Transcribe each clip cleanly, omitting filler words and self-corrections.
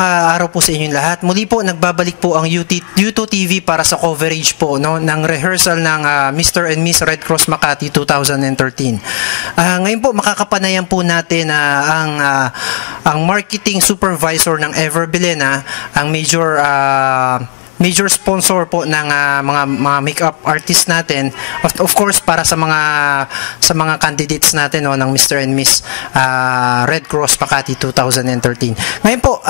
araw po sa inyong lahat. Muli po nagbabalik po ang U2 TV para sa coverage po ng rehearsal ng Mr. and Miss Red Cross Makati 2013. Ngayon po makakapanayan po natin ang marketing supervisor ng Ever Bilena, ang major sponsor po ng mga makeup artist natin, of course para sa mga candidates natin ng Mr. and Miss Red Cross Makati 2013. Ngayon po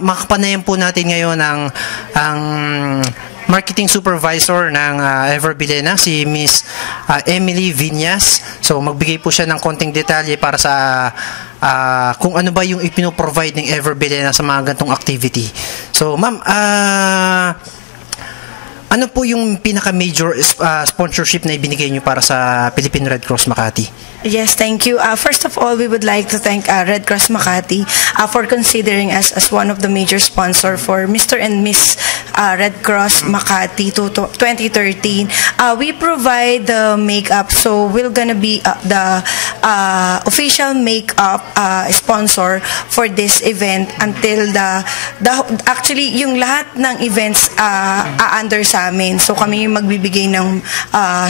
makapanayan po natin ngayon ang marketing supervisor ng Ever Bilena, si Miss Emily Viñas. So magbigay po siya ng konting detalye para sa kung ano ba yung ipino-provide ng Ever Bilena sa mga gantong activity. So ma'am, ano po yung pinaka-major sponsorship na ibinigay nyo para sa Philippine Red Cross Makati? Yes, thank you. First of all, we would like to thank Red Cross Makati for considering us as one of the major sponsor for Mr. and Miss Red Cross Makati 2013. We provide the makeup, so we're gonna be the official makeup sponsor for this event until actually yung lahat ng events under sa amin. So kami yung magbibigay ng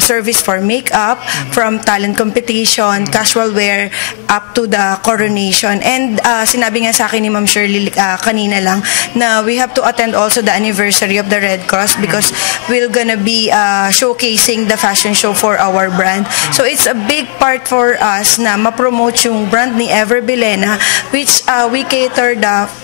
service for makeup from talent competition, casual wear, up to the coronation. And sinabi nga sa akin ni Ma'am Shirley kanina lang na we have to attend also the anniversary of the Red Cross because we're gonna be showcasing the fashion show for our brand. So it's a big part for us na ma-promote yung brand ni Ever Bilena, which we cater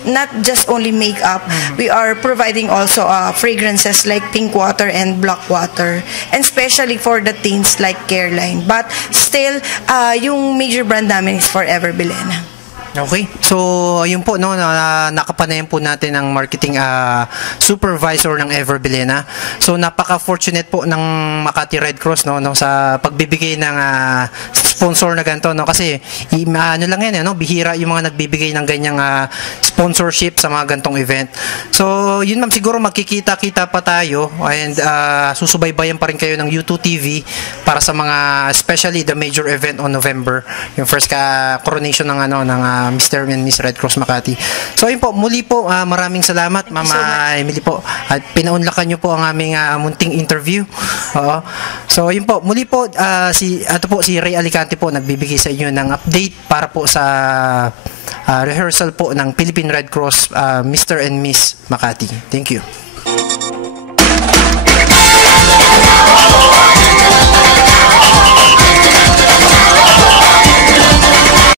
not just only makeup, we are providing also fragrances like pink water and black water, and especially for the teens like Careline. But still, yung major brand namin is for Ever Bilena. Okay. So, yun po, nakapanayan po natin ang marketing supervisor ng Ever Bilena. So, napaka-fortunate po ng Makati Red Cross sa pagbibigay ng sponsor na ganito. Kasi, ano lang yan, bihira yung mga nagbibigay ng ganyang sponsorship sa mga gantong event. So, yun ma'am, siguro magkikita-kita pa tayo and susubaybayan pa rin kayo ng U2 TV para sa mga, especially the major event on November, yung first coronation ng Mr. and Miss Red Cross Makati. So yun po, muli po, maraming salamat Ma'am Emily po. At pinaunlakan nyo po ang aming munting interview. So yun po, muli po, si Ray Alicante po nagbibigay sa inyo ng update para po sa rehearsal po ng Philippine Red Cross Mr. and Miss Makati. Thank you.